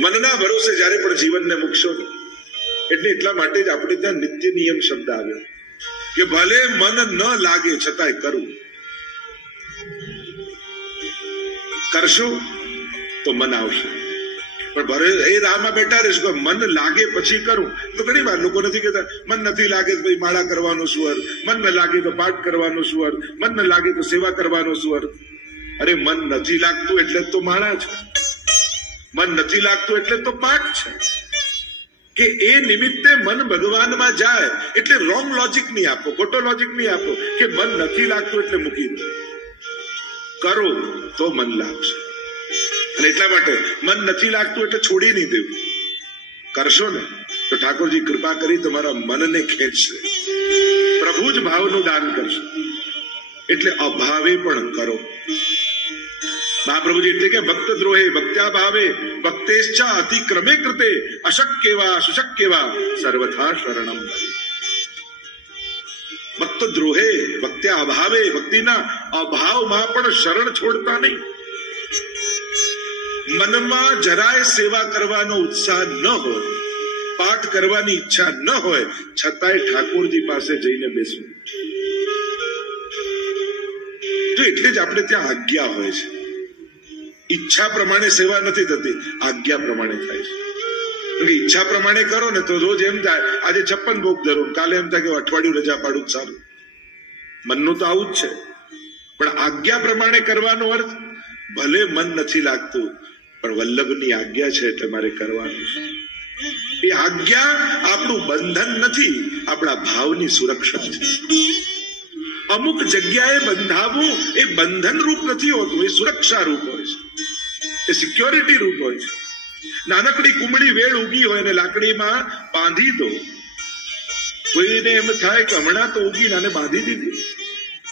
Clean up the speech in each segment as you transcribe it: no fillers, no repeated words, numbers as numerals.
મનના ભરોસે જયારે પણ જીવનને મૂકશો ને, એટલે એટલા માટે જ આપણે ત્યાં નિત્ય નિયમ શબ્દ આવ્યો કે ભલે મન ન લાગે છતાંય કરવું. કરશો તો મન આવશે, પણ ભલે એ રાહમાં બેઠા રહેશો મન લાગે પછી કરું. તો ઘણી વાર લોકો નથી કહેતા મન નથી લાગે તો માળા કરવાનો શું અર્થ, મન ન લાગે તો પાઠ કરવાનો શું અર્થ, મન ન લાગે તો સેવા કરવાનો શું અર્થ. અરે મન નથી લાગતું એટલે તો માળા છે, મન નથી લાગતું એટલે તો પાઠ છે. કે એ નિમિત્તે મન ભગવાનમાં જાય એટલે રોંગ લોજિક નહીં આપો, ખોટો લોજિક નહીં આપો કે મન નથી લાગતું એટલે મૂકી દો. કરો તો મન લાગશે. અને એટલા માટે મન નથી લાગતું એટલે છોડી નહીં દેવું. કરશો ને તો ઠાકોરજી કૃપા કરી તમારા મનને ખેંચશે, પ્રભુ જ ભાવનું દાન કરશે. એટલે અભાવે પણ કરો. મહાપ્રભુજી એટલે કે ભક્ત દ્રોહે ભક્ત્યા ભાવે ભક્તેચ્છા અતિક્રમે કૃતે અશક્યવા સુશક્યવા સર્વથા શરણમ. ભક્ત દ્રોહે ભક્ત્યા અભાવે ભક્તિના અભાવમાં પણ શરણ છોડતા નહીં. મનમાં જરાય સેવા કરવાનો ઉત્સાહ ન હોય, પાઠ કરવાની ઈચ્છા ન હોય, છતાંય ઠાકોરજી પાસે જઈને બેસવું. તો એટલે જ આપણે ત્યાં આજ્ઞા હોય છે. ઈચ્છા પ્રમાણે સેવા નથી થતી, આજ્ઞા પ્રમાણે થાય છે. ઈચ્છા પ્રમાણે કરો ને તો રોજ એમ થાય આજે 56 ભોગ ધરું, કાલે એમ થાય કે અઠવાડિયું રજા પાડું સારું. મનનું તો આવું જ છે. પણ આજ્ઞા પ્રમાણે કરવાનો અર્થ ભલે મન નથી લાગતું પણ વલ્લભની આજ્ઞા છે એટલે મારે કરવાનું છે. એ આજ્ઞા આપણું બંધન નથી, આપણા ભાવની સુરક્ષા છે. અમુક જગ્યાએ બંધાવવું એ બંધન રૂપ નથી હોતું, એ સુરક્ષા રૂપ હોય છે, એ સિક્યોરિટી રૂપ હોય છે. નાનકડી કુમળી વેળ ઉગી હોય ને લાકડીમાં બાંધી દો, કોઈને એમ થાય કે હમણાં તો ઉગીને આને બાંધી દીધી,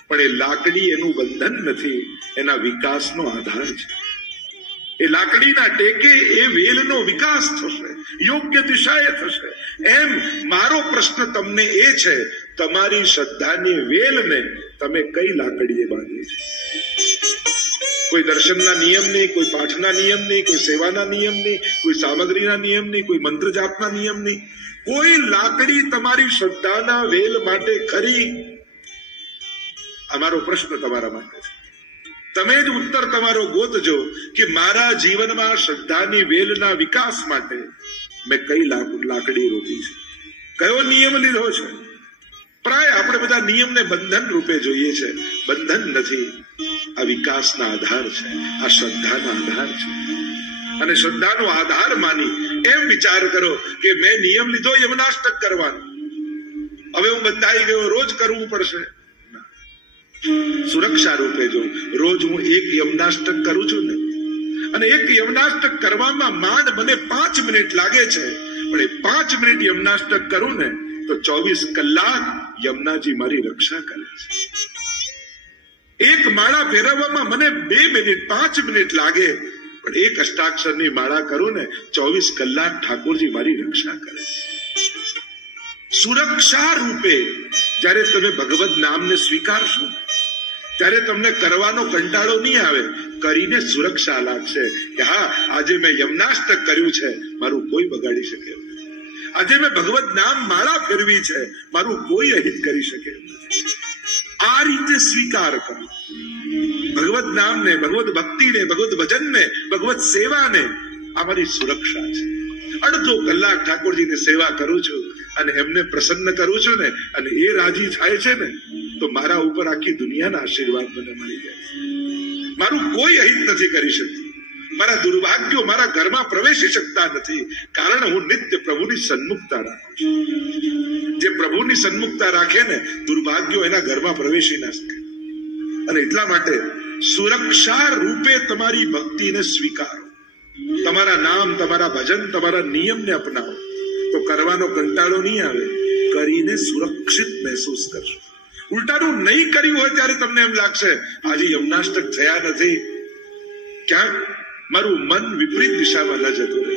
પણ એ લાકડી એનું બંધન નથી, એના વિકાસનો આધાર છે. એ લાકડીના ટેકે એ વેલનો વિકાસ થશે, યોગ્ય દિશાએ થશે. એમ મારો પ્રશ્ન તમને એ છે, તમારી શ્રદ્ધાની વેલને તમે કઈ લાકડીએ બાંધી છે? કોઈ દર્શનના નિયમ નહીં, કોઈ પાઠના નિયમ નહીં, કોઈ સેવાના નિયમ નહીં, કોઈ સામગ્રીના નિયમ નહીં, કોઈ મંત્ર જાપના નિયમ નહીં. કોઈ લાકડી તમારી શ્રદ્ધાના વેલ માટે ખરી? અમારો પ્રશ્ન તમારા માટે છે. તમે જ ઉત્તર તમારો ગોતજો કે મારા જીવનમાં શ્રદ્ધાની વેલના વિકાસ માટે મેં કઈ લાકડી રોપી છે, કયો નિયમ લીધો છે. પ્રાય આપણે બધા નિયમને બંધન રૂપે જોઈએ છે. બંધન નથી, આ વિકાસના આધાર છે, આ શ્રદ્ધાના આધાર છે. અને શ્રદ્ધાનો આધાર માની એમ વિચાર કરો કે મેં નિયમ લીધો યમનાષ્ટક કરવાનો, હવે હું બંધાઈ ગયો, રોજ કરવું પડશે. સુરક્ષા રૂપે જો રોજ હું એક યમનાષ્ટક કરું છું ને, અને એક યમનાષ્ટક કરવામાં માંડ મને 5 મિનિટ લાગે છે, પણ એ 5 મિનિટ યમનાષ્ટક કરું ને તો 24 કલાક યમુનાજી મારી રક્ષા કરે છે. એક માળા ફેરવવામાં મને 2 મિનિટ 5 મિનિટ લાગે, પણ એક અષ્ટાક્ષરની માળા કરું ને 24 કલાક ઠાકોરજી મારી રક્ષા કરે છે. સુરક્ષા રૂપે જ્યારે તમે ભગવદ નામને સ્વીકારશો ત્યારે તમને કરવાનો કંટાળો નહીં આવે, કરીને સુરક્ષા લાગશે કે હા આજે મેં યમનાષ્ટક કર્યું છે, મારું કોઈ બગાડી શકે એમ નથી. આજે મેં ભગવદ નામ માળા ફેરવી છે, મારું કોઈ અહિત કરી શકે એમ નથી. આ રીતે સ્વીકાર કરો ભગવદ નામને, ભગવદ ભક્તિને, ભગવદ ભજનને, ભગવદ સેવાને. આ મારી સુરક્ષા છે. અડધો કલાક ઠાકોરજીની સેવા કરું છું અને એમને પ્રસન્ન કરું છું ને, અને એ રાજી થાય છે ને, તો મારા ઉપર આખી દુનિયાના આશીર્વાદ મને મળી જાય છે. મારું કોઈ અહિત નથી કરી શકતું, મારા દુર્ભાગ્યો મારા ઘરમાં પ્રવેશી શકતા નથી, કારણ હું નિત્ય પ્રભુની સન્મુખતા રાખું છું. જે પ્રભુની સન્મુખતા રાખે ને, દુર્ભાગ્યો એના ઘરમાં પ્રવેશી ના શકે. અને એટલા માટે સુરક્ષા રૂપે તમારી ભક્તિને સ્વીકારો, તમારા નામ, તમારા ભજન, તમારા નિયમને અપનાવો, તો કરવાનો કંટાળો નહીં આવે, કરીને સુરક્ષિત મહેસૂસ કરશો. ઉલટાનું નહીં કર્યું હોય ત્યારે તમને એમ લાગશે આજે યમનાષ્ટક થયા નથી, ક્યાંક મારું મન વિપરીત દિશામાં ન જતું રહે.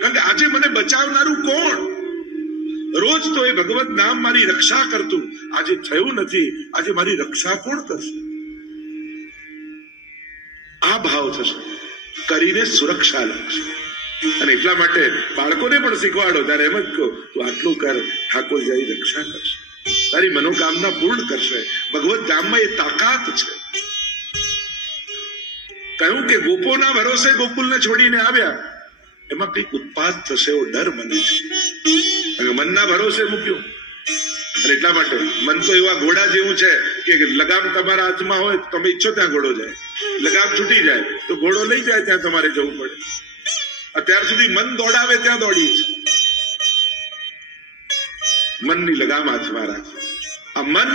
કારણ કે આજે મને બચાવનારું કોણ? રોજ તો એ ભગવત નામ મારી રક્ષા કરતું, આજે થયું નથી, આજે મારી રક્ષા કોણ કરશે? આ ભાવ થશે, કરીને સુરક્ષા લાગશે. અને એટલા માટે બાળકોને પણ શીખવાડો, ત્યારે એમ જ કહો, તું આટલું કર, ઠાકોરજી રક્ષા કરશે, તારી મનોકામના પૂર્ણ કરશે. ભગવત ધામમાં એ તાકાત છે. કહ્યું કે ગોપોના ભરોસે ગોકુલને છોડીને આવ્યા, એમાં કઈક ઉત્પાત થશે એવો ડર મને છે. મનના ભરોસે મૂક્યો. અને એટલા માટે મન તો એવા ઘોડા જેવું છે કે લગામ તમારા હાથમાં હોય તો તમે ઈચ્છો ત્યાં ઘોડો જાય, લગામ છૂટી જાય તો ઘોડો લઈ જાય ત્યાં તમારે જવું પડે. અત્યાર સુધી મન દોડાવે ત્યાં દોડી છે. મનની લગામ હાથમાં રાખો. આ મન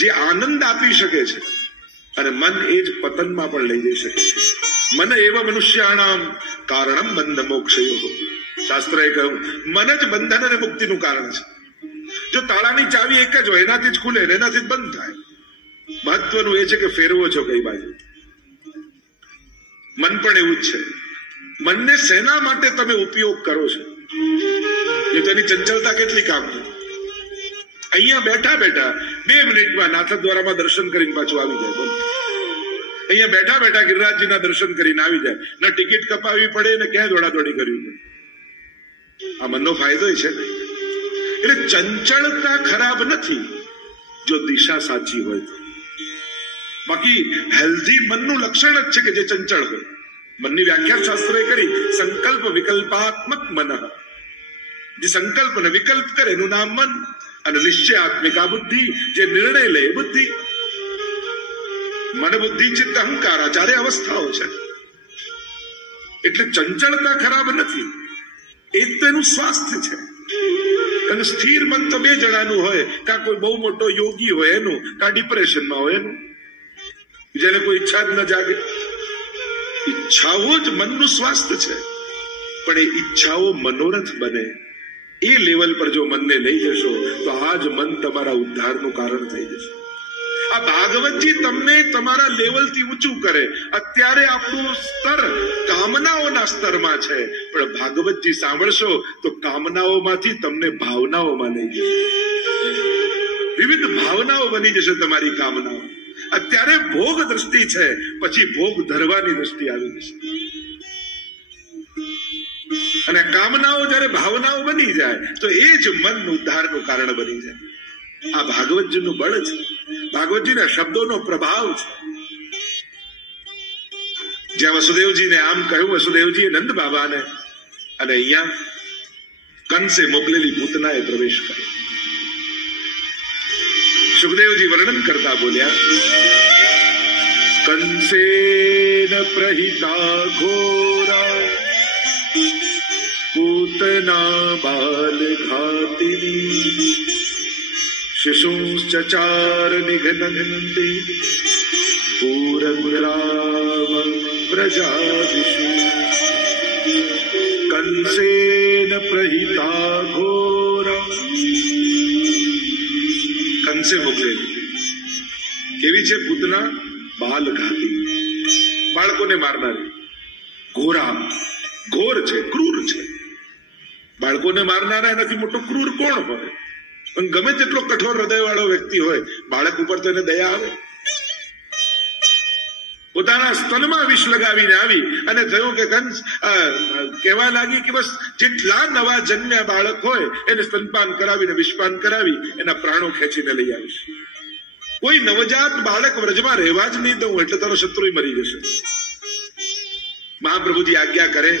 જે આનંદ આપી શકે છે, અને મન એ જ પતનમાં પણ લઈ જઈ શકે છે. મન એવા મનુષ્યાણામ કારણમ બંધ મોક્ષયો. શાસ્ત્રએ કહ્યું મન જ બંધન અને મુક્તિનું કારણ છે. જો તાળાની ચાવી એક જ હોય, એનાથી જ ખુલે ને એનાથી જ બંધ થાય. મહત્વનું એ છે કે ફેરવો છો કઈ બાજુ. મન પણ એવું જ છે. મનને શેના માટે તમે ઉપયોગ કરો છો એ તેની ચંચળતા કેટલી કામની. અહીંયા બેઠા બેઠા 2 મિનિટમાં નાથ દ્વારામાં દર્શન કરીને પાછું આવી જાય. બોલો, અહીંયા બેઠા બેઠા ગિરિરાજજીના દર્શન કરીને આવી જાય. ન ટિકિટ કપાવી પડે ને ક્યાંય દોડાદોડી કરવી પડે. આ મનનો ફાયદો છે ને. એટલે ચંચળતા ખરાબ નથી જો દિશા સાચી હોય તો. બાકી હેલ્ધી મનનું લક્ષણ જ છે કે જે ચંચળ હોય. મનની વ્યાખ્યા શાસ્ત્રએ કરી, સંકલ્પ વિકલ્પાત્મક મન. જે સંકલ્પ ને વિકલ્પ કરે એનું નામ મન. અને નિશ્ચયાત્મિકા બુદ્ધિ, જે નિર્ણય લે બુદ્ધિ. મન બુદ્ધિ ચિત્ત અહંકાર આ 4 અવસ્થાઓ છે. એટલે ચંચળતા ખરાબ નથી, એ જ તેનું સ્વાસ્થ્ય છે. અને સ્થિર મન તો 2 જણાનું હોય, કા કોઈ બહુ મોટો યોગી હોય એનું, કા ડિપ્રેશનમાં હોય એનું, જેને કોઈ ઈચ્છા જ ન જાગે. ઈચ્છાઓ જ મનનું સ્વાસ્થ્ય છે. પણ એ ઈચ્છાઓ મનોરથ બને એ લેવલ પર જો મનને લઈ જશો તો આ જ મન તમારા ઉદ્ધારનું કારણ થઈ જશે. આ ભાગવતજી તમને તમારા લેવલથી ઊંચું કરે. અત્યારે આપણું સ્તર કામનાઓના સ્તરમાં છે, પણ ભાગવતજી સાંભળશો તો કામનાઓમાંથી તમને ભાવનાઓમાં લઈ જશે. વિવિધ ભાવનાઓ બની જશે તમારી કામનાઓ. અત્યારે ભોગ દ્રષ્ટિ છે, પછી ભોગ ધરવાની દ્રષ્ટિ આવી જશે. અને કામનાઓ જયારે ભાવનાઓ બની જાય તો એ જ મન ઉદ્ધારનું કારણ બની જાય. આ ભાગવતજીનું બળ છે, ભાગવતજીના શબ્દોનો પ્રભાવ છે. જ્યાં વસુદેવજીને આમ કહ્યું, વસુદેવજીએ નંદ બાબાને, અને અહીંયા કંસે મોકલેલી પૂતનાએ પ્રવેશ કર્યો. સુખદેવજી વર્ણન કરતા બોલ્યા, કંસેન પ્રહિતા ઘોરા પૂતના બાલ ઘાતિની શિશુંશ્ચચાર નિઘ્નન્તિ પૂરગ્રામ પ્રજાદિષુ. કંસેન પ્રહિતા ઘોરા. કંસે મોકલેલી કેવી છે પૂતના? બાલ ઘાતી, બાળકોને મારનારી. ઘોરા, ઘોર છે, ક્રૂર છે. બાળકોને મારનારા એનાથી મોટો ક્રૂર કોણ હોય? પણ ગમે તેટલો કઠોર હૃદય વાળો વ્યક્તિ હોય, બાળક ઉપર તો એને દયા આવે. પોતાના સ્તનમાં વિષ લગાવીને આવી અને થયું કે કંસ કહેવા લાગી કે બસ જેટલા નવા જન્મ્યા બાળક હોય એને સ્તનપાન કરાવીને વિષપાન કરાવી એના પ્રાણો ખેંચીને લઈ આવીશ. કોઈ નવજાત બાળક વ્રજમાં રહેવા જ નહીં દઉં, એટલે તારો શત્રુ મરી જશે. મહાપ્રભુજી આજ્ઞા કરે.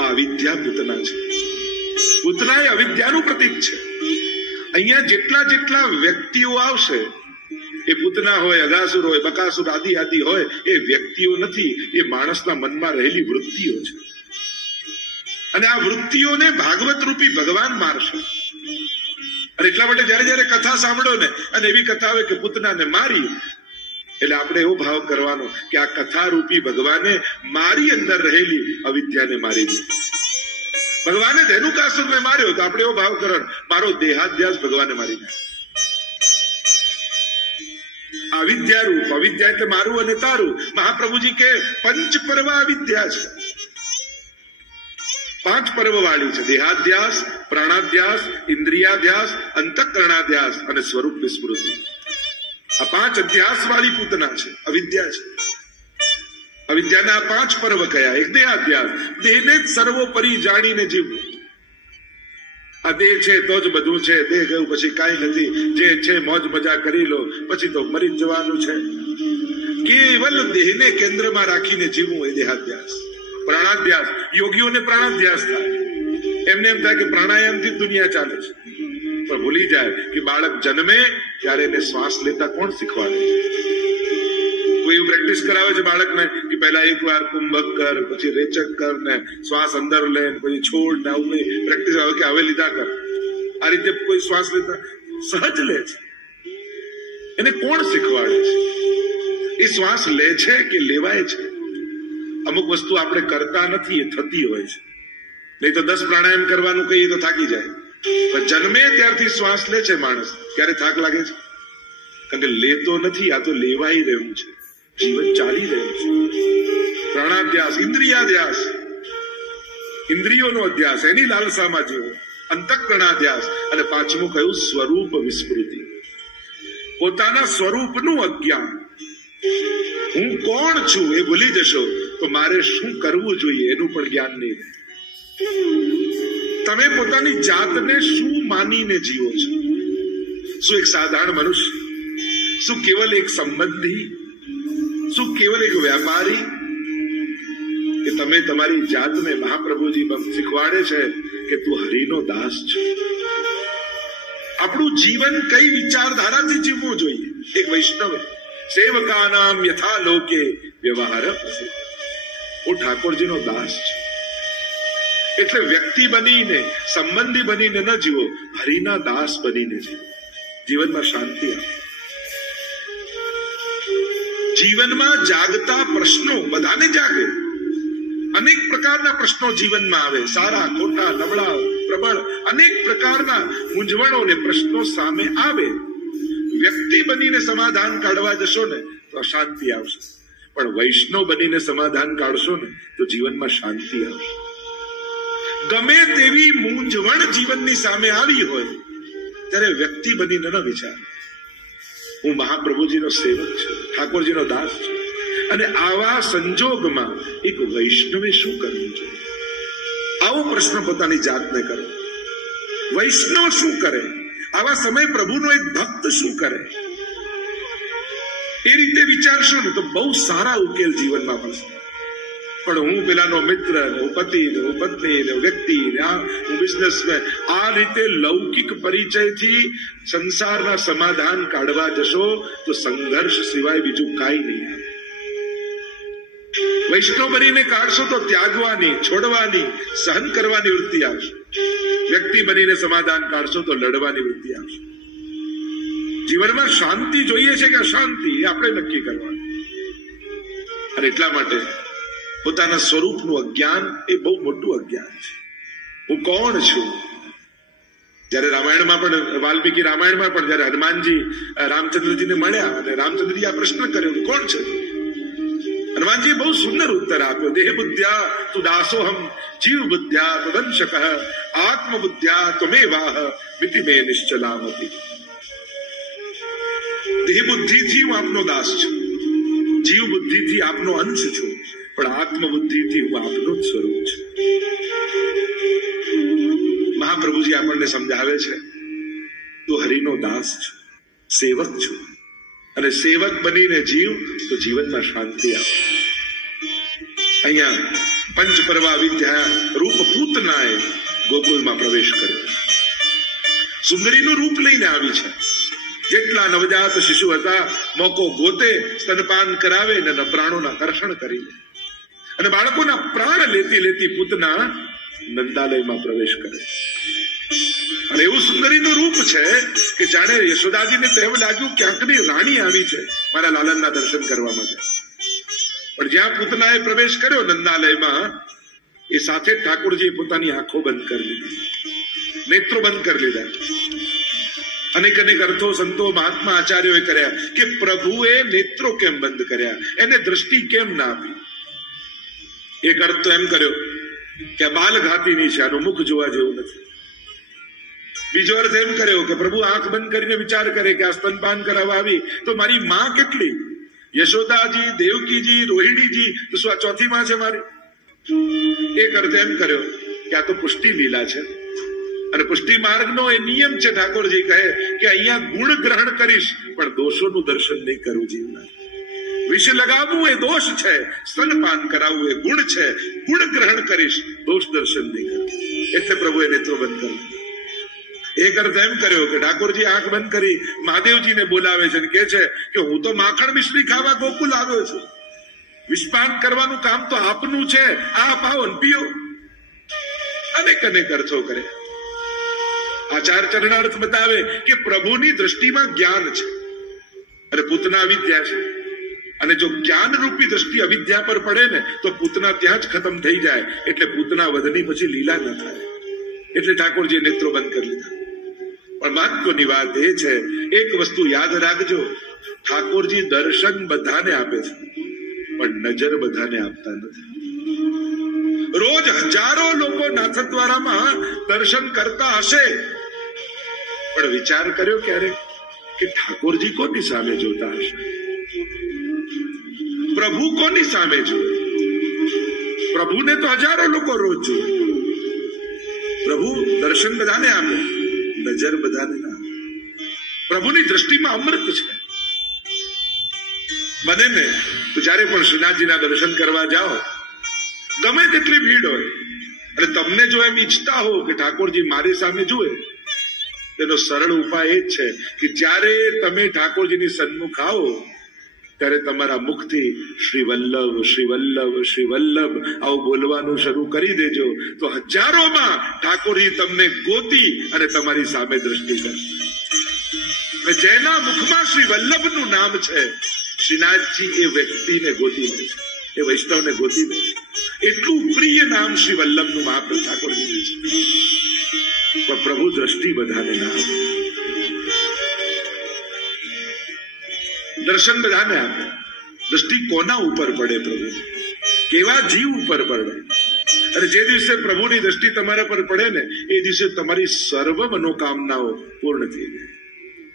આ અવિદ્યા પૂતના છે. પૂતના એ અવિદ્યાનું પ્રતીક છે. અહીંયા જેટલા જેટલા વ્યક્તિઓ આવશે, એ પૂતના હોય, અગાસુર હોય, બકાસુર આદિ આદિ હોય, એ વ્યક્તિઓ નથી, એ માણસના મનમાં રહેલી વૃત્તિઓ છે. અને આ વૃત્તિઓને ભાગવત રૂપી ભગવાન મારશે. અને એટલા માટે જયારે જયારે કથા સાંભળો ને, અને એવી કથા આવે કે પૂતનાને મારી, એટલે આપણે એવો ભાવ કરવાનો કે આ કથા રૂપી ભગવાને મારી અંદર રહેલી અવિદ્યાને મારી દીધી. ભગવાને ધેનુકાસુરને માર્યો તો આપણે એવો ભાવ કરવાનો મારો દેહાધ્યાસ ભગવાને મારી નાખ્યો. અવિદ્યા રૂપ, અવિદ્યા એટલે મારું અને તારું. મહાપ્રભુજી કે પંચ પર્વ અવિદ્યા છે. 5 પર્વ વાળી છે. દેહાધ્યાસ, પ્રાણાધ્યાસ, ઇન્દ્રિયાધ્યાસ, અંતઃકરણાધ્યાસ અને સ્વરૂપ વિસ્મૃતિ. આ 5 અધ્યાસ વાળી પૂતના છે, અવિદ્યા છે. અવિદ્યાના 5 પર્વ કયા? એક દેહાધ્યાસ, દેહને જ સર્વોપરી જાણીને જીવવું. આ દેહ છે તો જ બધું છે, દેહ ગયું પછી કાંઈ નથી, જે છે મોજ મજા કરી લો, પછી તો મરી જ જવાનું છે. કેવલ દેહને કેન્દ્રમાં રાખીને જીવવું એ દેહાધ્યાસ. પ્રાણાધ્યાસ, યોગીઓને પ્રાણાધ્યાસ થાય. એમને એમ થાય કે પ્રાણાયામથી જ દુનિયા ચાલે છે, પણ ભૂલી જાય કે બાળક જન્મે ત્યારે એને શ્વાસ લેતા કોણ શીખવાડે? કોઈ એવું પ્રેક્ટિસ કરાવે છે બાળકને કે પહેલા એકવાર કુંભક કર, પછી રેચક કર, ને શ્વાસ અંદર લે, પછી છોડ, ને આવું પ્રેક્ટિસ આવે કે હવે લીધા કર. આ રીતે કોઈ શ્વાસ લેતા સહજ લે છે. એને કોણ શીખવાડે છે? એ શ્વાસ લે છે કે લેવાય છે? અમુક વસ્તુ આપણે કરતા નથી, એ થતી હોય છે. નહીં તો 10 પ્રાણાયામ કરવાનું કહીએ તો થાકી જાય. પણ જન્મે ત્યારથી શ્વાસ લે છે માણસ, ક્યારે થાક લાગે છે? કારણ કે લેતો નથી, આ તો લેવાઈ રહ્યું છે, જીવન ચાલી રહ્યું છે. પ્રાણાધ્યાસ, ઇન્દ્રિયાધ્યાસ, ઇન્દ્રિયોનો અધ્યાસ, એની લાલસામાં જીવો. અંતઃકરણાધ્યાસ, અને 5મું કયું? સ્વરૂપ વિસ્મૃતિ. પોતાના સ્વરૂપનું અજ્ઞાન. હું કોણ છું એ ભૂલી જશો તો મારે શું કરવું જોઈએ એનું પણ જ્ઞાન નહીં રહે. તમે પોતાની જાતને શું માનીને જીવો છો? શું એક સાધારણ મનુષ્ય? શું કેવલ એક સંબંધી? શું કેવલ એક વ્યાપારી? કે તમે તમારી જાતને મહાપ્રભુજી શીખવાડે છે કે તું હરિનો દાસ છે. આપણું જીવન કઈ વિચારધારાથી જીવવું જોઈએ? એક વૈષ્ણવ સેવકાનામ યથા લોકે વ્યવહાર પ્રસિદ્ધ. હું ઠાકોરજીનો દાસ છું. એટલે વ્યક્તિ બનીને, સંબંધી બનીને ન જીવો, હરિના દાસ બનીને જીવો. જીવનમાં શાંતિ આવે. જીવનમાં જાગતા પ્રશ્નો બધાને જાગે. અનેક પ્રકારના પ્રશ્નો જીવનમાં આવે, સારા, ખોટા, નબળા, પ્રબળ, અનેક પ્રકારના મૂંઝવણો ને પ્રશ્નો સામે આવે. વ્યક્તિ બનીને સમાધાન કાઢવા જશો ને તો અશાંતિ આવશે, પણ વૈષ્ણવ બનીને સમાધાન કાઢશો ને તો જીવનમાં શાંતિ આવશે. ગમે તેવી મૂંઝવણ જીવનની સામે આવી હોય ત્યારે વ્યક્તિ બનીને ન વિચાર, હું મહાપ્રભુજીનો સેવક છું, ઠાકોરજીનો દાસ છું. અને આવા સંજોગમાં એક વૈષ્ણવે શું કરવું જોઈએ? આવો પ્રશ્ન પોતાની જાતને કરો. વૈષ્ણવ શું કરે? આવા સમય પ્રભુનો એક ભક્ત શું કરે? એ રીતે વિચારશો ને તો બહુ સારા ઉકેલ જીવનમાં મળશે. પણ હું પેલાનો મિત્ર, ને હું પતિ, ને હું પત્ની, ને વ્યક્તિ, ને હું બિઝનેસમેન, આ રીતે લૌકિક પરિચયથી સંસારના સમાધાન કાઢવા જશો તો સંઘર્ષ સિવાય બીજું કાંઈ નહીં આવે. વૈષ્ણવ બનીને કાઢશો તો ત્યાગવાની, છોડવાની, સહન કરવાની વૃત્તિ આવશે. વ્યક્તિ બનીને સમાધાન કાઢશો તો લડવાની વૃત્તિ આવશે. જીવનમાં શાંતિ જોઈએ છે કે અશાંતિ, એ આપણે નક્કી કરવાનું. અને એટલા માટે પોતાના સ્વરૂપનું અજ્ઞાન એ બહુ મોટું અજ્ઞાન છે. હું કોણ છું? જયારે રામાયણમાં પણ, વાલ્મીકી રામાયણમાં પણ જયારે હનુમાનજી રામચંદ્રજીને મળ્યા અને રામચંદ્રજી આ પ્રશ્ન કર્યો કે કોણ છે? હનુમાનજી બહુ સુંદર ઉત્તર આપ્યો. દેહ બુદ્ધ્યા તુ દાસોહમ, જીવ બુદ્ધ્યા તદંશક, આત્મ બુદ્ધ્યા ત્વમેવાહ મિતિ મે નિશ્ચલામતિ. દેહ બુદ્ધિથી હું આપનો દાસ છું, જીવ બુદ્ધિથી આપનો અંશ છું, પણ આત્મ બુદ્ધિથી હું આપનું જ સ્વરૂપ છું. મહાપ્રભુજી આપણને સમજાવે છે તું હરિનો દાસ છું, સેવક છું, અને સેવક બનીને જીવ તો જીવનમાં શાંતિ આવે. અહીંયા પંચપર્વા વિદ્યા રૂપ પૂતનાએ ગોકુળમાં પ્રવેશ કર્યો. સુંદરીનું રૂપ લઈને આવી છે. જેટલા નવજાત શિશુ હતા મોકો ગોતે સ્તનપાન કરાવે ને પ્રાણોના કર્ષણ કરી લે. અને બાળકોના પ્રાણ લેતી લેતી પૂતના નંદાલયમાં પ્રવેશ કરે. અને એવું સુંદરીનું રૂપ છે કે જાણે યશોદાજીને તો એવું લાગ્યું ક્યાંકની રાણી આવી છે મારા લાલનના દર્શન કરવા માટે. પણ જ્યાં પૂતનાએ પ્રવેશ કર્યો નંદાલયમાં, એ સાથે ઠાકોરજીએ પોતાની આંખો બંધ કરી લીધી, નેત્રો બંધ કરી લીધા. અનેક અનેક અર્થો સંતો મહાત્મા આચાર્યોએ કર્યા કે પ્રભુએ નેત્રો કેમ બંધ કર્યા, એને દ્રષ્ટિ કેમ ના આપી. એક અર્થ તો એમ કર્યો કે આ બાલઘાતીની છે, આનું મુખ જોવા જેવું નથી. બીજો અર્થ એમ કર્યો કે પ્રભુ આંખ બંધ કરીને વિચાર કરે કે આ સ્તનપાન કરાવવા આવી તો મારી માં કેટલી, યશોદાજી, દેવકીજી, રોહિણીજી, તો શું આ ચોથી માં છે મારી? એક અર્થ એમ કર્યો કે આ તો પુષ્ટિ લીલા છે, અને પુષ્ટિ માર્ગનો એ નિયમ છે. ઠાકોરજી કહે કે અહીંયા ગુણ ગ્રહણ કરીશ પણ દોષોનું દર્શન નહીં કરવું. જીવના વિષ લગાવવું એ દોષ છે, સ્તનપાન કરાવવું એ ગુણ છે. ગુણ ગ્રહણ કરીશ, દોષ દર્શન નહીં કરવું. એટલે પ્રભુએ નેત્રો બંધ કર્યું. એક અર્થ એમ કર્યો કે ઠાકોરજી આંખ બંધ કરી મહાદેવજીને બોલાવે છે અને કહે છે કે હું તો માખણ મિશ્રી ખાવા ગોકુલ આવ્યો છું. વિષપાન કરવાનું કામ તો આપનું છે, આ પાઓ ને પીઓ. અનેક અનેક અર્થો કરે. આચાર ચરણાર્થ બતાવે કે પ્રભુની દ્રષ્ટિમાં જ્ઞાન છે અને પૂતના અવિદ્યા છે, અને જો જ્ઞાન રૂપી દ્રષ્ટિ અવિદ્યા પર પડે ને તો પૂતના ત્યાં જ ખતમ થઈ જાય. એટલે પૂતના વધની પછી લીલા ન થાય. એટલે ઠાકોરજીએ નેત્રો બંધ કરી લીધા. પણ મહત્વની વાત એ છે, એક વસ્તુ યાદ રાખજો, ઠાકોરજી દર્શન બધાને આપે છે પણ નજર બધાને આપતા નથી. રોજ હજારો લોકો નાથદ્વારામાં દર્શન કરતા હશે, પણ વિચાર કર્યો ક્યારે કે ઠાકોરજી કોની સામે જોતા હશે? પ્રભુ કોની સામે જોવે? પ્રભુને તો હજારો લોકો રોજ જોવે. પ્રભુ દર્શન બધાને આપે, નજર બધાને ના આપે. પ્રભુની દ્રષ્ટિમાં અમૃત છે. બને ને તો જયારે પણ શ્રીનાથજીના દર્શન કરવા જાઓ, ગમે તેટલી ભીડ હોય, અને તમને જો એમ ઈચ્છતા હો કે ઠાકોરજી મારી સામે જુએ, તેનો સરળ ઉપાય એ જ છે કે જ્યારે તમે ઠાકોરજીની સન્મુખ આવો ત્યારે તમારા મુખથી શ્રી વલ્લભ, શ્રી વલ્લભ, શ્રી વલ્લભ આવું બોલવાનું શરૂ કરી દેજો, તો હજારોમાં ઠાકોરજી તમને ગોતી અને તમારી સામે દ્રષ્ટિ કરશે. જેના મુખમાં શ્રી વલ્લભનું નામ છે, શ્રીનાથજી એ વ્યક્તિને ગોતી લે છે, એ વૈષ્ણવને ગોતી લે છે. એટલું પ્રિય નામ શ્રી વલ્લભનું મહાપ્રભુ ઠાકોરજી છે. પણ પ્રભુ દ્રષ્ટિ બધાને ના આપે, દર્શન બધાને આપે. દ્રષ્ટિ કોના ઉપર પડે? પ્રભુ કેવા જીવ ઉપર પડે? અને જે દિવસે પ્રભુની દ્રષ્ટિ તમારા પર પડે ને, એ દિવસે તમારી સર્વ મનોકામનાઓ પૂર્ણ થઈ જાય.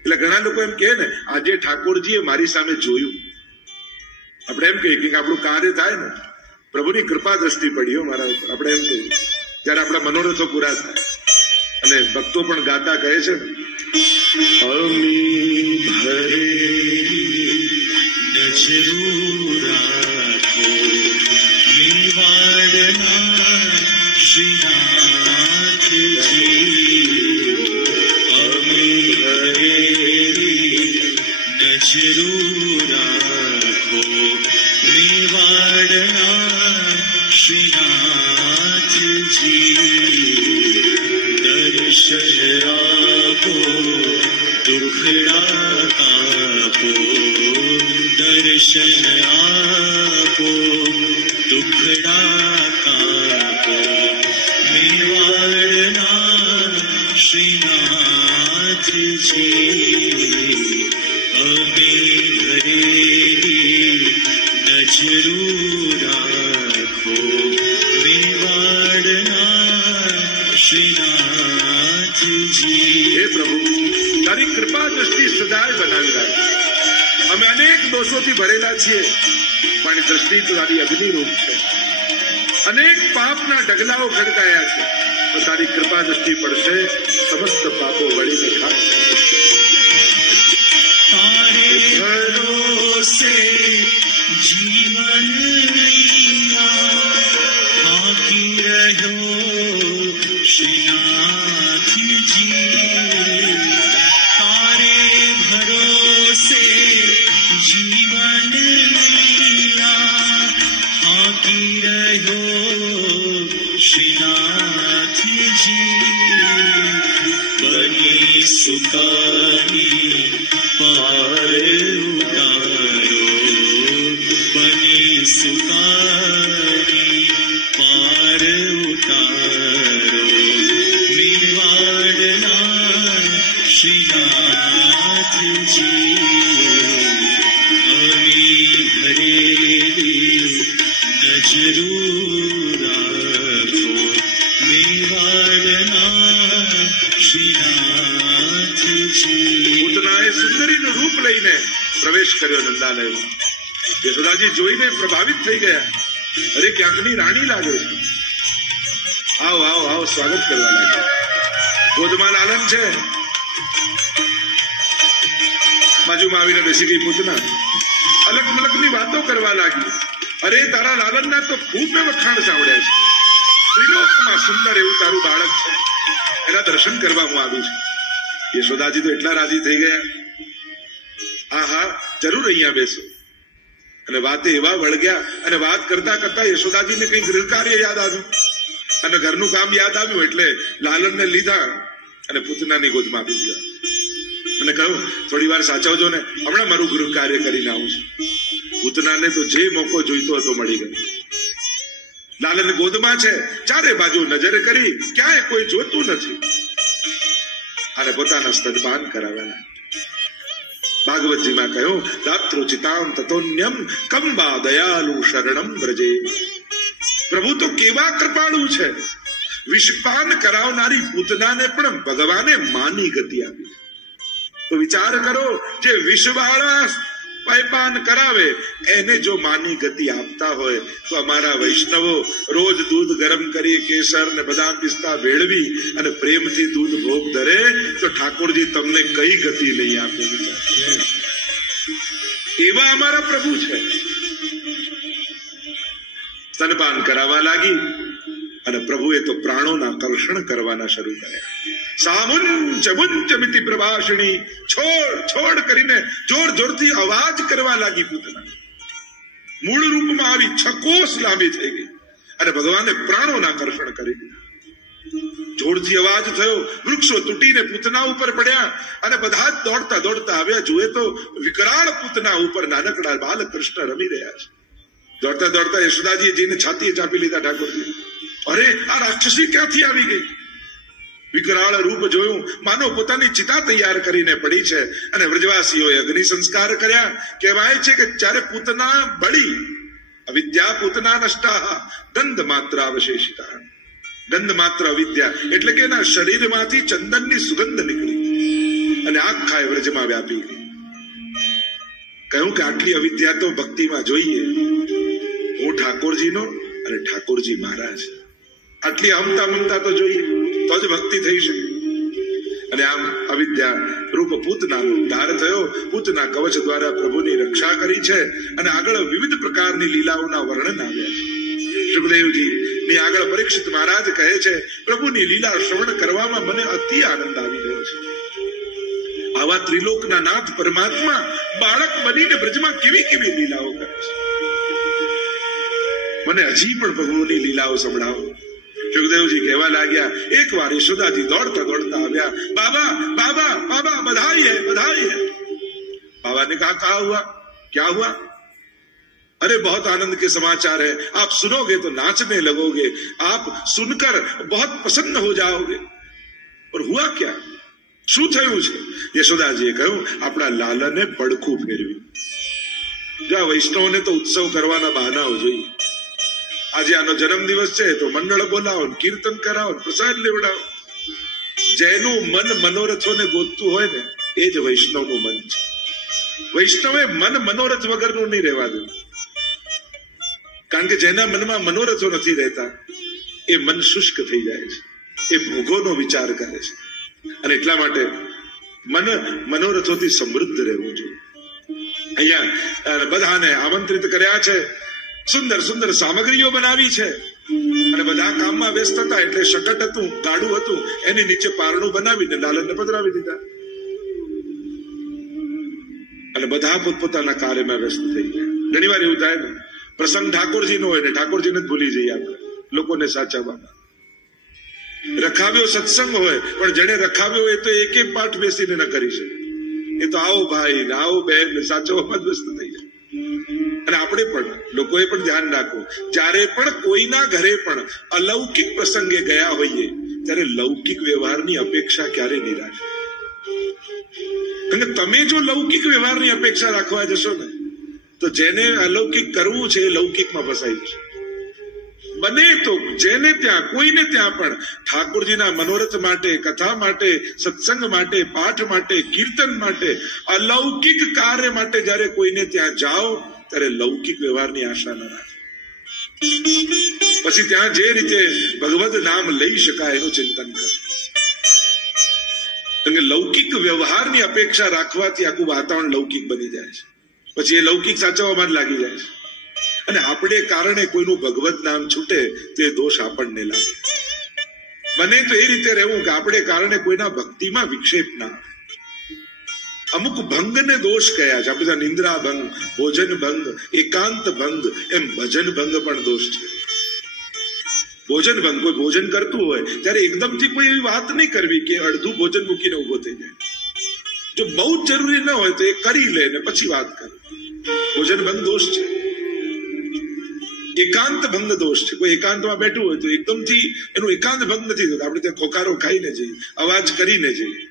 એટલે ઘણા લોકો એમ કહે ને, આજે ઠાકોરજીએ મારી સામે જોયું. આપણે એમ કહીએ કે આપણું કાર્ય થાય ને, પ્રભુની કૃપા દ્રષ્ટિ પડી હો મારા ઉપર. આપણે એમ કહીએ જયારે આપણા મનોરથો પૂરા થાય. અને ભક્તો પણ ગાતા કહે છે ને, અમી ભરે નજરો રાખો મેવાડના શ્રીનાથજી. અમી ભરે નજરો રાખો મેવાડના શ્રીનાથજી. દર્શન આપો દુખડા કાપો, દર્શન આપો દુખડા કાપો મેવાડના શ્રીનાથજી. અમે ઘરેલી નજરો રાખો મેવાડના શ્રીનાથજી. હે પ્રભુ, તારી કૃપા દ્રષ્ટિ સદાય બનાવી રાખે. અમે અનેક દોષોથી ભરેલા છીએ, પણ દ્રષ્ટિ તો તારી અગ્નિ રૂપ છે. અનેક પાપના ઢગલાઓ ખડકાયા છે, તો તારી કૃપા દ્રષ્ટિ પડશે, સમસ્ત પાપો વળીને ખાશે. તારે ભરોસે જીવન બાકી રહ્યો શ્રીનાથજી. તારે ભરોસે જીવન બાકી રહ્યો શ્રીનાથજી. બની સુકાની પાર ઉતારો, બની સુકાની પાર ઉતારો મેવાડના શ્રીનાથજી. અમી ભરેલી નજરો રાખો મેવાડના શ્રીનાથજી. પૂતનાએ સુંદરીનું રૂપ લઈને પ્રવેશ કર્યો નંદાલયમાં. યશોદાજી જોઈને પ્રભાવિત થઈ ગયા. અરે ક્યાંકની રાણી લાગે છે. આવો આવો આવો સ્વાગત કરવા લાગ્યા. ગોદમાં લાલન છે. બાજુમાં આવીને બેસી ગઈ પૂતના. અલગ મલકની વાતો કરવા લાગી. અરે તારા લાલનના તો ખૂબ મેં વખાણ સાંભળ્યા છે. ત્રિલોકમાં સુંદર એવું તારું બાળક છે. એના દર્શન કરવા હું આવી છું. યશોદાજી તો એટલા રાજી થઈ ગયા. હા હા જરૂર અહીંયા બેસો. અને વાતે એવા વળગ્યા. અને વાત કરતા કરતા યશોદાજીને કઈ ગૃહ કાર્ય યાદ આવ્યું અને ઘરનું કામ યાદ આવ્યું. એટલે લાલનને લીધા અને પૂતનાની ગોદમાં આપી દીધા અને કહ્યું થોડી વાર સાચવજો ને, હમણાં મારું ગૃહ કાર્ય કરીને આવું છું. પૂતનાને તો જે મોકો જોઈતો હતો મળી ગયો. લાલન ગોદમાં છે. ચારે બાજુ નજર કરી, ક્યાંય કોઈ જોતું નથી અને પોતાના સ્તનપાન કરાવેલા. ભાગવતજીમાં કહ્યું દાતૃચિતામ તતોન્યમ કંબા દયાલુ શરણમ વ્રજે. પ્રભુ તો કેવા કૃપાળુ છે. વિષપાન કરાવનારી પૂતનાને પણ ભગવાને માની ગતિ આપી. તો વિચાર કરો, જે વિષવાળા પાન કરાવે એને જો માની ગતિ આપતા હોય તો અમારા વૈષ્ણવો રોજ દૂધ ગરમ કરી કેસર ને બદામ પિસ્તા ભેળવી અને પ્રેમથી દૂધ ભોગ ધરે તો ઠાકોરજી તમને કઈ ગતિ નહીં આપે. એવા અમારા પ્રભુ છે. સ્તનપાન કરાવવા લાગી અને પ્રભુએ તો પ્રાણોના કર્ષણ કરવાના શરૂ કર્યા. સામુંચ મુંચમિતિ પ્રભાષિણી, છોડ છોડ કરીને જોર જોરથી અવાજ કરવા લાગી પૂતના. મૂળ રૂપમાં આવી છકોસ લાંબી થઈ ગઈ અને ભગવાને પ્રાણોના કર્ષણ કરી દીધા. જોરથી અવાજ થયો. વૃક્ષો તૂટીને પૂતના ઉપર પડ્યા અને બધા જ દોડતા દોડતા આવ્યા. જુએ તો વિકરાળ પૂતના ઉપર નાનકડા બાલકૃષ્ણ રમી રહ્યા છે. દોડતા દોડતા યશોદાજીએ જઈને છાતીએ ચાપી લીધા ઠાકોરજી. અરે આ રાક્ષસી ક્યાંથી આવી ગઈ? વિકરાળ રૂપ જોયું, માનો પોતાની ચિતા તૈયાર કરીને પડી છે. અને વ્રજવાસીઓએ અગ્નિ સંસ્કાર કર્યા. કહેવાય છે કે જ્યારે પૂતના બળી, અવિદ્યા પૂતના નષ્ટા ગંધ માત્ર અવશેષિતા. ગંધ માત્ર અવિદ્યા એટલે કે એના શરીરમાંથી ચંદનની સુગંધ નીકળી અને આખા વ્રજમાં વ્યાપી ગઈ. કહ્યું કે આટલી અવિદ્યા તો ભક્તિમાં જોઈએ. હું ઠાકોરજીનો અને ઠાકોરજી મારા છે. આટલી અમતા મમતા તો જોઈએ તો જ ભક્તિ થઈ શકે. અને આમ અવિદ્યા રૂપ પૂતનાનો ઉદ્ધાર થયો. પૂતના કવચ દ્વારા પ્રભુની રક્ષા કરી છે. અને આગળ વિવિધ પ્રકારની લીલાઓના વર્ણન આવ્યા છે. સુખદેવજી ની આગળ પરીક્ષિત મહારાજ કહે છે, પ્રભુની લીલા શ્રવણ કરવામાં મને અતિ આનંદ આવી રહ્યો છે. આવા ત્રિલોકના નાથ પરમાત્મા બાળક બનીને બ્રજમાં કેવી કેવી લીલાઓ કરે છે. મને હજી પણ પ્રભુની લીલાઓ સંભળાવો. સુખદેવજી કહેવા લાગ્યા. એક વાર યશોદાજી દોડતા દોડતા આવ્યા. બાબા બાબા બાબા બધાઈ હૈ બધાઈ હૈ. बाबा ने कहा क्या हुआ क्या हुआ? अरे बहुत आनंद के समाचार है, आप सुनोगे तो नाचने लगोगे, आप सुनकर बहुत प्रसन्न हो जाओगे. और हुआ क्या? શું થયું છે? યશોદાજીએ કહ્યું આપણા લાલને પડખું ફેરવ્યું. જ્યાં વૈષ્ણવને તો ઉત્સવ કરવાના બહાનાઓ જોઈએ. આજે આનો જન્મદિવસ છે તો મંડળ બોલાવો, કીર્તન કરાવો, પ્રસાદ લેવડાવો. જેનું મન મનોરથોને ગોતતું હોય ને એ જ વૈષ્ણવનું મન છે. વૈષ્ણવે મન મનોરથ વગરનું નહીં રહેવા દેવું. કારણ કે જેના મનમાં મનોરથો નથી રહેતા એ મન શુષ્ક થઈ જાય છે, એ ભોગોનો વિચાર કરે છે. અને એટલા માટે મન મનોરથોથી સમૃદ્ધ રહેવું જોઈએ. અહીંયા બધાને આમંત્રિત કર્યા છે, સુંદર સુંદર સામગ્રીઓ બનાવી છે અને બધા કામમાં વ્યસ્ત હતા. એટલે શકટ હતું, ગાડું હતું, એની નીચે પારણું બનાવીને લાલનને પધરાવી દીધા અને બધા પોતપોતાના કાર્યમાં વ્યસ્ત થઈ ગયા. ઘણી વાર એવું થાય ને, પ્રસંગ ઠાકોરજીનો હોય ને ઠાકોરજીને જ ભૂલી જઈએ આપણે લોકોને સાચવવામાં. રખાવ્યો સત્સંગ હોય પણ જેને રખાવ્યો એ તો એક એક પાઠ બેસીને ન કરી શકે. એ તો આવો ભાઈ ને આવો બહેન ને સાચવવામાં જ વ્યસ્ત થઈ જાય. અને આપણે પણ લોકોએ પણ ધ્યાન રાખવું, જ્યારે પણ કોઈના ઘરે પણ અલૌકિક પ્રસંગે ગયા હોઈએ ત્યારે લૌકિક વ્યવહારની અપેક્ષા ક્યારે નહીં રાખવી. કારણ કે તમે જો લૌકિક વ્યવહારની અપેક્ષા રાખવા જશો ને તો જેને અલૌકિક કરવું છે એ લૌકિકમાં ફસાઈ જશે. બને તો જેને ત્યાં કોઈને ત્યાં પણ ઠાકોરજીના મનોરથ માટે, કથા માટે, સત્સંગ માટે, પાઠ માટે, કીર્તન માટે, અલૌકિક કાર્ય માટે જયારે કોઈને ત્યાં જાઓ ત્યારે લૌકિક વ્યવહારની આશા ન રાખે. પછી ત્યાં જે રીતે ભગવદ નામ લઈ શકાય એનું ચિંતન કરે. કારણ કે લૌકિક વ્યવહારની અપેક્ષા રાખવાથી આખું વાતાવરણ લૌકિક બની જાય છે. પછી એ લૌકિક સાચવવામાં જ લાગી જાય છે. અને આપણે કારણે કોઈનું ભગવદ નામ છૂટે તે દોષ આપણને લાગે. બને તો એ રીતે રહેવું કે આપણે કારણે કોઈના ભક્તિમાં વિક્ષેપ ના આવે. અમુક ભંગને દોષ કયા છે. આપણે નિંદ્રા ભંગ, ભોજન ભંગ, એકાંત ભંગ, એમ ભજન ભંગ પણ દોષ છે. ભોજન ભંગ, કોઈ ભોજન કરતું હોય ત્યારે એકદમથી કોઈ એવી વાત નહીં કરવી કે અડધું ભોજન મૂકીને ઉભો થઈ જાય. જો બહુ જ જરૂરી ન હોય તો એ કરી લે ને પછી વાત કરે. ભોજન ભંગ દોષ છે. એકાંત ભંગ દોષ છે. કોઈ એકાંતમાં બેઠું હોય તો એકદમથી એનું એકાંત ભંગ નથી થતો. આપણે ત્યાં ખોકારો ખાઈને જઈએ, અવાજ કરીને જઈએ,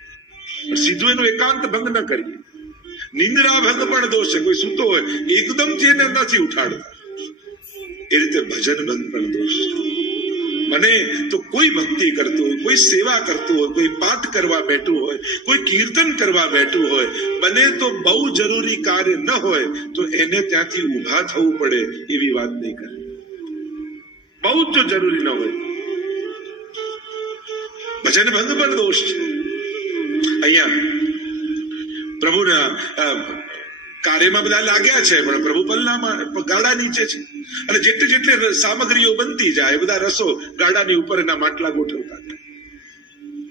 સીધું એનું એકાંત ભંગ ન કરીએ. નિંદ્રા ભંગ પણ દોષ છે. કોઈ સૂતો હોય એકદમથી એને નથી ઉઠાડતા. એ રીતે ભજન ભંગ પણ દોષ છે. મને તો કોઈ ભક્તિ કરતું હોય, કોઈ સેવા કરતું હોય, કોઈ પાઠ કરવા બેઠું હોય, કોઈ કીર્તન કરવા બેઠું હોય, બને તો બહુ જરૂરી કાર્ય ન હોય તો એને ત્યાંથી ઉભા થવું પડે એવી વાત નહીં કરે. બહુ જ જરૂરી ન હોય. ભજન ભંગ પણ દોષ છે. અહીંયા પ્રભુના કાર્યમાં બધા લાગ્યા છે પણ પ્રભુ પલ્લામાં ગાડા નીચે છે. અને જેટલી જેટલી સામગ્રીઓ બનતી જાય બધા રસો ગાડાની ઉપર એના માટલા ગોઠવતા જાય.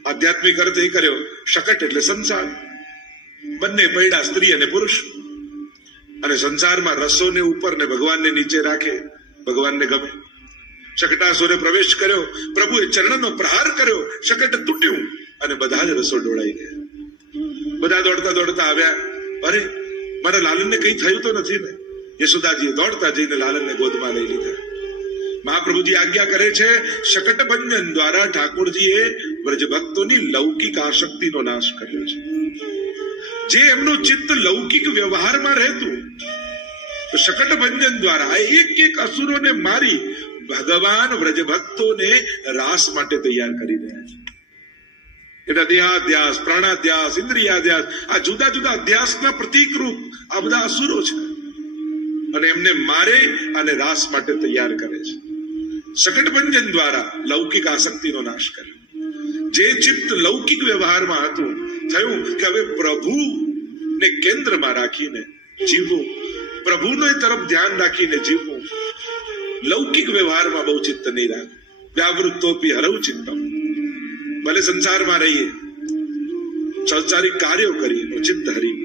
આધ્યાત્મિક અર્થ એ કર્યો. શકટ એટલે સંસાર. બંને પૈડા, સ્ત્રી અને પુરુષ. અને સંસારમાં રસોને ઉપર ને ભગવાનને નીચે રાખે. ભગવાનને ગમે. શકટાસુરે પ્રવેશ કર્યો, પ્રભુએ ચરણનો પ્રહાર કર્યો, શકટ તૂટ્યું અને બધા જ રસો ડોળાઈ ગયા. બધા દોડતા દોડતા આવ્યા. અરે મારા લાલનને કઈ થયું તો નથી ને? યશોદાજીએ દોડતા જઈને લાલનને ગોદમાં લઈ લીધા. મહાપ્રભુજી આજ્ઞા કરે છે, શકટ ભંજન દ્વારા ઠાકોરજીએ વ્રજભક્તોની લૌકિક આસક્તિનો નાશ કર્યો છે. જે એમનું ચિત્ત લૌકિક વ્યવહારમાં રહેતું, તો શકટ ભંજન દ્વારા એક એક અસુરોને મારી ભગવાન વ્રજભક્તોને રાસ માટે તૈયાર કરી રહ્યા છે. એટલે દેહાધ્યાસ, પ્રાણાધ્યાસ, ઇન્દ્રિયાધ્યાસ, આ જુદા જુદા અધ્યાસના પ્રતીક રૂપ આ બધા અસુરો છે. અને એમને મારે અને રાસ માટે તૈયાર કરે છે. શકટભંજન દ્વારા લૌકિક આસક્તિનો નાશ કર્યો. જે ચિત્ત લૌકિક વ્યવહારમાં હતું, થયું કે હવે પ્રભુને કેન્દ્રમાં રાખીને જીવવું, પ્રભુનો તરફ ધ્યાન રાખીને જીવવું. લૌકિક વ્યવહારમાં બહુ ચિત્ત નહીં રાખવું. વ્યાવૃત્તોપી હરવ ચિત્તમ. ભલે સંસારમાં રહીએ, સંસારિક કાર્યો કરીએ, ચિત્ત હરી.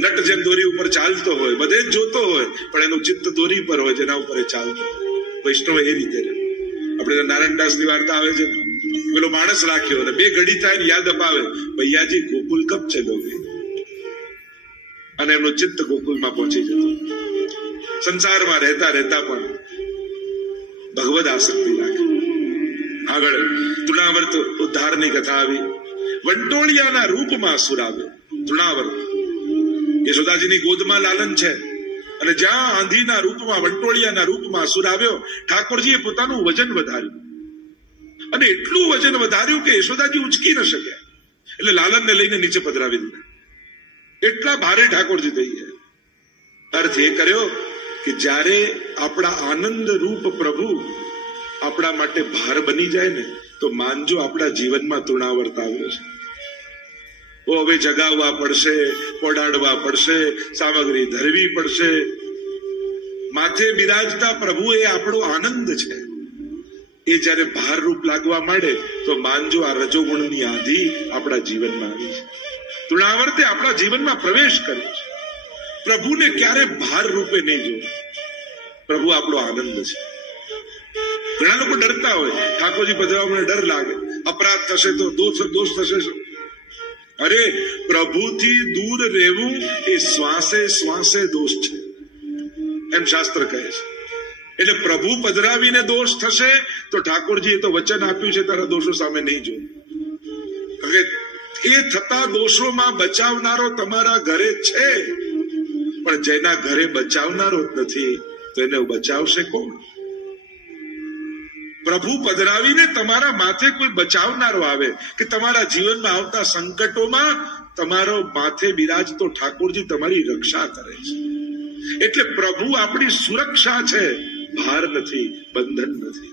નટ જેમ દોરી ઉપર ચાલતો હોય, બધે જ જોતો હોય, પણ એનું ચિત્ત દોરી પર હોય જેના ઉપર એ ચાલતો. વૈષ્ણવ એ રીતે રહે. આપણે નારાયણદાસ ની વાર્તા આવે છે, પેલો માણસ રાખ્યો અને 2 ઘડી થાય ને યાદ અપાવે, ભૈયાજી ગોકુલ કબ ચલોગે? અને એમનું ચિત્ત ગોકુલમાં પહોંચી જતું. સંસારમાં રહેતા રહેતા પણ ભગવદ આસક્તિ રાખે. આગળ તૃણાવર્ત ઉદ્ધારની કથા આવી. વંટોળિયાના રૂપમાં અસુર આવ્યો. તૃણાવર્ત યશોદાજીની ગોદમાં લાલન છે અને જ્યાં આંધીના રૂપમાં, વંટોળિયાના રૂપમાં અસુર આવ્યો. ઠાકોરજીએ પોતાનું વજન વધાર્યું અને એટલું વજન વધાર્યું કે યશોદાજી ઉચકી ન શક્યા. એટલે લાલનને લઈને નીચે પધરાવી દીધા. એટલા ભારે ઠાકોરજી થઈ ગયા. અર્થ એ કર્યો કે જ્યારે આપણા આનંદ રૂપ પ્રભુ આપણા માટે ભાર બની જાય ને, તો માનજો આપણા જીવનમાં તૃણાવર્ત આવ્યો છે. હવે જગાવવા પડશે, ઓડાડવા પડશે, સામગ્રી ધરવી પડશે. માથે બિરાજતા પ્રભુ એ આપણો આનંદ છે. એ જયારે ભારરૂપ લાગવા માંડે તો માનજો આ રજોગુણની આંધી આપણા જીવનમાં આવી છે. તૃણાવર્તે આપણા જીવનમાં પ્રવેશ કર્યો છે. પ્રભુને ક્યારે ભાર રૂપે નહીં જોવું. પ્રભુ આપણો આનંદ છે. ઘણા લોકો ડરતા હોય, ઠાકોરજી પધરાવવા ડર લાગે, અપરાધ થશે તો, દોષ થશે. અરે પ્રભુથી દૂર રહેવું એ શ્વાસે શ્વાસે દોષ છે, એમ શાસ્ત્ર કહે છે. એટલે પ્રભુ પધરાવીને દોષ થશે તો ઠાકોરજીએ તો વચન આપ્યું છે, તારા દોષો સામે નહીં જોવું. એ થતા દોષોમાં બચાવનારો તમારા ઘરે છે, પણ જેના ઘરે બચાવનારો જ નથી તો એને બચાવશે કોણ? પ્રભુ પધરાવીને તમારા માથે કોઈ બચાવનારો આવે કે તમારા જીવનમાં આવતા સંકટોમાં તમારો માથે બિરાજતો ઠાકોરજી તમારી રક્ષા કરે છે. એટલે પ્રભુ આપણી સુરક્ષા છે, ભાર નથી, બંધન નથી.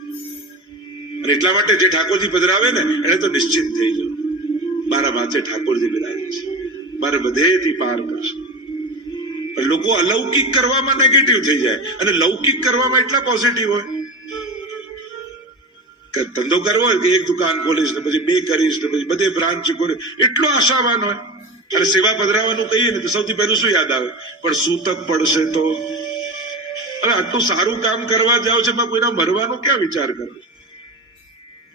અને એટલા માટે જે ઠાકોરજી પધરાવે ને એને તો નિશ્ચિત થઈ જવું, મારા માથે ઠાકોરજી બિરાજે છે, મારે બધેથી પાર કરશે. લોકો અલૌકિક કરવામાં નેગેટિવ થઈ જાય અને લૌકિક કરવામાં એટલા પોઝિટિવ હોય કે ધંધો કરવો હોય કે એક દુકાન ખોલીશ ને પછી બે કરીશ ને પછી બધે બ્રાન્ચ ખોલીશ, એટલો આશાવાન હોય. અને સેવા પધરાવાનું કહીએ ને તો સૌથી પહેલું શું યાદ આવે? પણ સૂતક પડશે તો. હવે આટલું સારું કામ કરવા જાવ છે, એમાં કોઈના મરવાનો ક્યાં વિચાર કરો?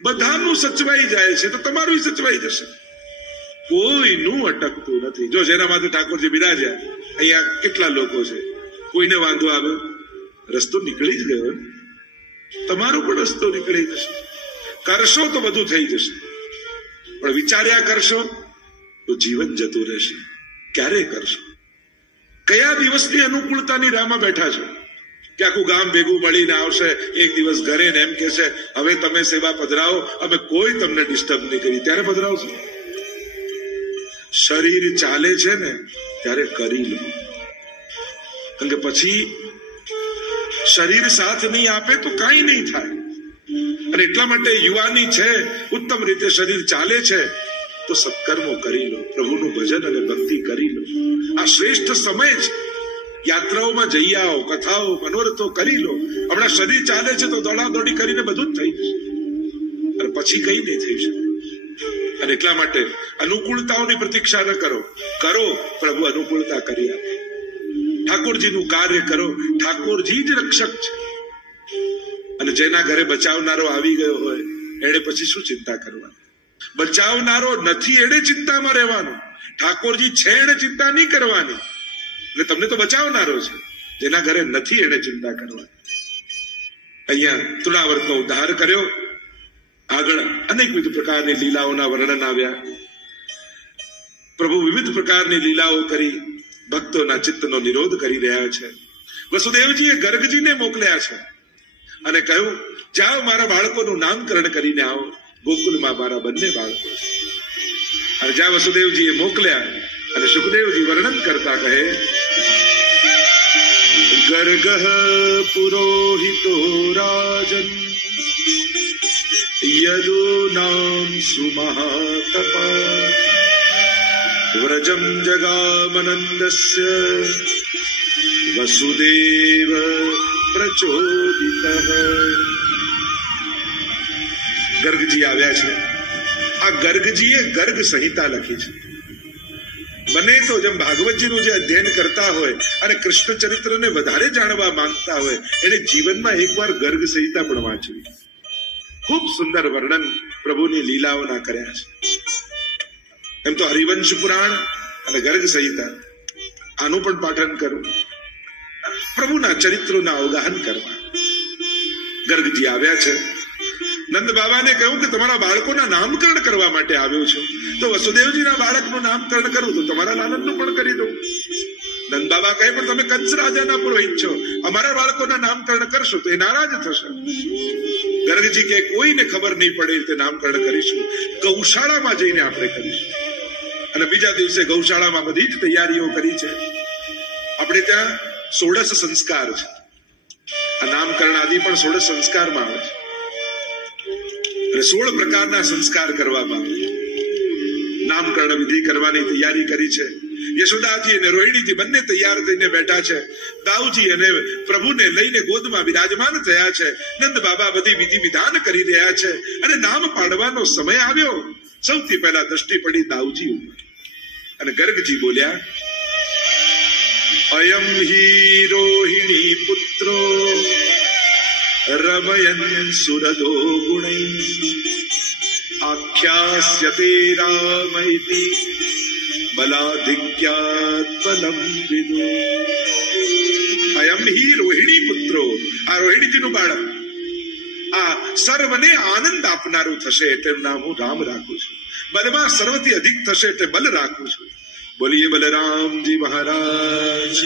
બધાનું સચવાઈ જાય છે તો તમારું સચવાઈ જશે, કોઈનું અટકતું નથી. જો જેના માથે ઠાકોરજી બિરાજ્યા, અહીંયા કેટલા લોકો છે, કોઈને વાંધો આવ્યો, રસ્તો નીકળી જ ગયો ને. તમારો પણ રસ્તો નીકળી જશે. કરશો તો બધું થઈ જશે, પણ વિચાર્યા કરશો તો જીવન જતું રહેશે. ક્યારે કરશો? કયા દિવસની અનુકૂળતાની રાહમાં બેઠા છો કે આખું ગામ ભેગું મળીને આવશે એક દિવસ ઘરે ને એમ કે છે હવે તમે સેવા પધરાવો, અમે કોઈ તમને ડિસ્ટર્બ નહીં કરી, ત્યારે પધરાવશો? શરીર ચાલે છે ને ત્યારે કરી લો, કારણ કે પછી શરીર સાથ નહીં આપે તો કાંઈ નહીં થાય. અને એટલા માટે યુવાની છે, ઉત્તમ રીતે શરીર ચાલે છે તો સત્કર્મો કરી લો, પ્રભુનું ભજન અને ભક્તિ કરી લો. આ શ્રેષ્ઠ સમય છે. યાત્રાઓમાં જઈ આવો, કથાઓ મનોરથો કરી લો. હમણાં શરીર ચાલે છે તો દોડાદોડી કરીને બધું જ થઈ જશે, અને પછી કઈ નહીં થઈ શકે. અને એટલા માટે અનુકૂળતાઓની પ્રતીક્ષા ન કરો, કરો પ્રભુ અનુકૂળતા કરી આપે. ઠાકોરજીનું કાર્ય કરો, ઠાકોરજી જ રક્ષક છે. અને જેના ઘરે બચાવનારો આવી ગયો હોય એને પછી શું ચિંતા કરવાની? બચાવનારો નથી એને ચિંતામાં રહેવાનું, ઠાકોરજી છે એને ચિંતા નહીં કરવાની. એટલે તમને તો બચાવનારો છે, જેના ઘરે નથી એને ચિંતા કરવાની. અહીંયા તૃણાવર્તનો ઉદ્ધાર કર્યો. આગળ અનેકવિધ પ્રકારની લીલાઓના વર્ણન આવ્યા. પ્રભુ વિવિધ પ્રકારની લીલાઓ કરી ભક્તોના ચિત્તનો નિરોધ કરી રહ્યા છે. વસુદેવજીએ ગર્ગજીને મોકલ્યા છે અને કહ્યું જાઓ મારા બાળકોનું નામકરણ કરીને આવો, ગોકુલમાં મારા બંને બાળકો છે. અને જ્યાં વસુદેવજીએ મોકલ્યા અને સુખદેવજી વર્ણન કરતા કહે ગર્ગ પુરોહિતો રાજન યદો નામ સુમહાતપા વ્રજમ જગામનંદસ્ય વસુદેવ પ્રચોદિતઃ. ગર્ગજી આવ્યા છે. આ ગર્ગજીએ ગર્ગ સંહિતા લખી છે. બને તો જેમ ભાગવતજીનું જે અધ્યયન કરતા હોય અને કૃષ્ણ ચરિત્રને વધારે જાણવા માંગતા હોય એને જીવનમાં એકવાર ગર્ગ સંહિતા પણ વાંચવી. ખૂબ સુંદર વર્ણન પ્રભુની લીલાઓના કર્યા છે. એમ તો હરિવંશ પુરાણ અને ગર્ગ સંહિતા આનું પણ પાઠન કરવું, પ્રભુના ચરિત્રોના અવગાહન કરવા. ગર્ગજી આવ્યા છે. નંદ બાબાને કહ્યું કે તમારા બાળકોના નામકરણ કરવા માટે આવ્યો છું, તો વસુદેવજીના બાળકનું નામકરણ કરવું તો તમારા લાલનનું પણ કરી દઉં. નંદ બાબા કહે પણ તમે કંસ રાજાના પુરોહિત છો, અમારા બાળકોના નામકરણ કરશો તો એ નારાજ થશે. ગર્ગજી કે કોઈને ખબર નહીં પડે તે નામકરણ કરીશું, ગૌશાળામાં જઈને આપણે કરીશું. અને બીજા દિવસે ગૌશાળામાં બધી જ તૈયારીઓ કરી છે. આપણે ત્યાં 16 સંસ્કાર છે. આ નામકરણ આદિ પણ 16 સંસ્કારમાં આવે છે. અને 16 પ્રકારના સંસ્કાર કરવામાં આવે છે. નામકરણ વિધિ કરવાની તૈયારી કરી છે. યશોદાજી અને રોહિણીજી બંને તૈયાર થઈને બેઠા છે. દાઉજી અને પ્રભુને લઈને ગોદમાં બિરાજમાન થયા છે. નંદ બાબા બધી વિધિ વિધાન કરી રહ્યા છે. અને નામ પાડવાનો સમય આવ્યો. સૌથી પહેલા દ્રષ્ટિ પડી દાઉજી ઉપર અને ગર્ગજી બોલ્યા અયમ હિ રોહિણી પુત્રો રમયન સુરદો ગુણૈ આખ્યાસ્યતે રામ ઇતિ બલાધિક્યાત બલમ વિદો. અયમ હિ રોહિણી પુત્રો, આ રોહિણીજીનું બાળક આ સર્વને આનંદ આપનારું થશે એટલે નામ હું રામ રાખું છું. બલમાં સર્વથી અધિક થશે એટલે બલ રાખું છું. બોલીએ બલરામજી મહારાજ.